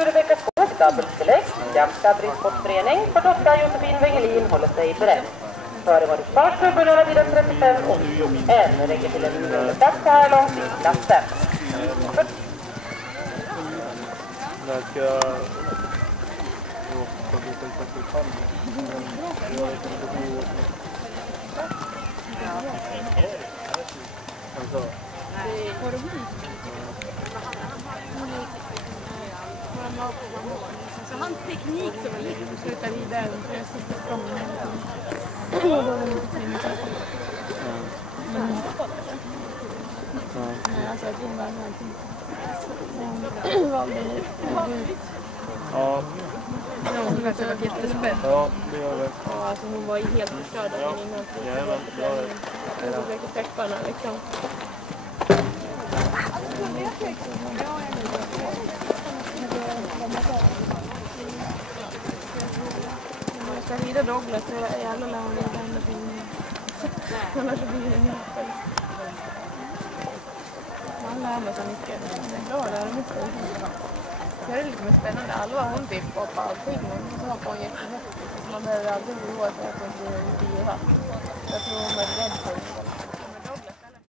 ur vecka 2 dubbelbelägg. Jämsta Bridsportförening. För Josefin Wengelin håller sig beredd. Föregående startgrupp börjar vid 35,81. Räcker till en plats här långt i klassen. När ska jag... Så hans teknik som är lite slutar vidare för jag sitter från mig. Alltså att hon var någonting. Ja. Hon kanske var jättespänd. Ja, det gör det. Ja, alltså hon var ju helt förstörd av min innan. Hon försökte träffa henne liksom. Jag ska rida Douglas så jag gärna lär hon rida henne på min. Annars blir det en hjälp. Man lär mig så mycket. Jag är glad där mycket. Det är lite mer spännande. Alva hon typ hoppar allting och så hoppar hon jättehögt. Man behöver aldrig oroa sig att hon blir riva. Jag tror hon är rädd för det.